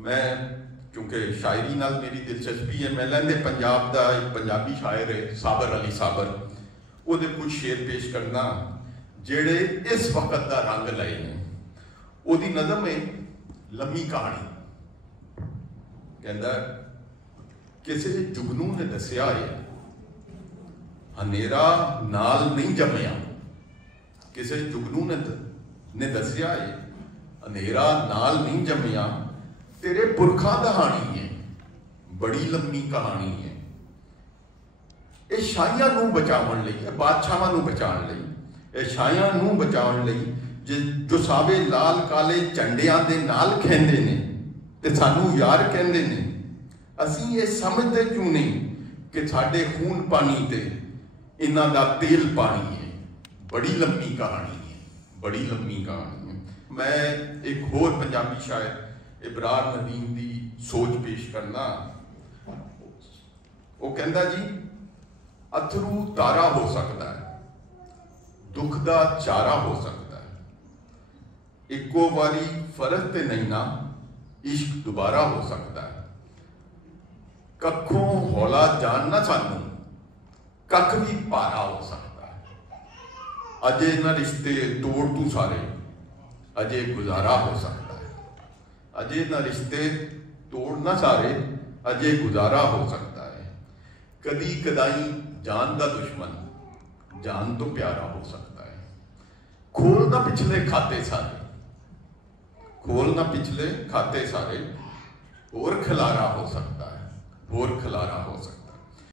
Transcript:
मैं क्योंकि शायरी नाल मेरी दिलचस्पी है, मैं लैंदे पंजाब का एक पंजाबी शायर है साबर अली साबर, वो कुछ शेर पेश करना जेड़े इस वक्त का रंग लाए ने। वो नज़म है लम्मी कहानी, कहता किसी जुगनू ने दसिया है हनेरा नाल नहीं जमया, किसी जुगनू ने दसिया है हनेरा नाल नहीं जमया, तेरे पुरखा कहानी है बड़ी लम्मी कहानी है। ये शाहियां नूं बचावन लई, बादशाहां नूं बचाउण लई, ये शाहियां नूं बचाउण लई जो सावे लाल काले झंडियां दे नाल खेंदे ने ते सानू यार कहंदे ने, असीं ये समझते क्यों नहीं कि साडे खून पानी ते इन्हां दा तेल पानी है। बड़ी लम्मी कहानी है, बड़ी लम्मी कहानी है। मैं एक होर पंजाबी शायर इबरार नदीम की सोच पेश करना। वो कहता जी अथरू तारा हो सकता है, दुख दा चारा हो सकता है, इको बारी फर्ज ते नहीं ना इश्क दोबारा हो सकता है। कखों हौला जान ना सानू कख भी पारा हो सकता है, अजे न रिश्ते तोड़ तू सारे अजे गुजारा हो सकता है, अजे न रिश्ते तोड़ ना सारे अजे गुजारा हो सकता है। कदी कदाई जान दा दुश्मन जान तो प्यारा हो सकता है। खोलना पिछले खाते सारे, खोलना पिछले खाते सारे, और खिलारा हो सकता है, और खिलारा हो सकता है।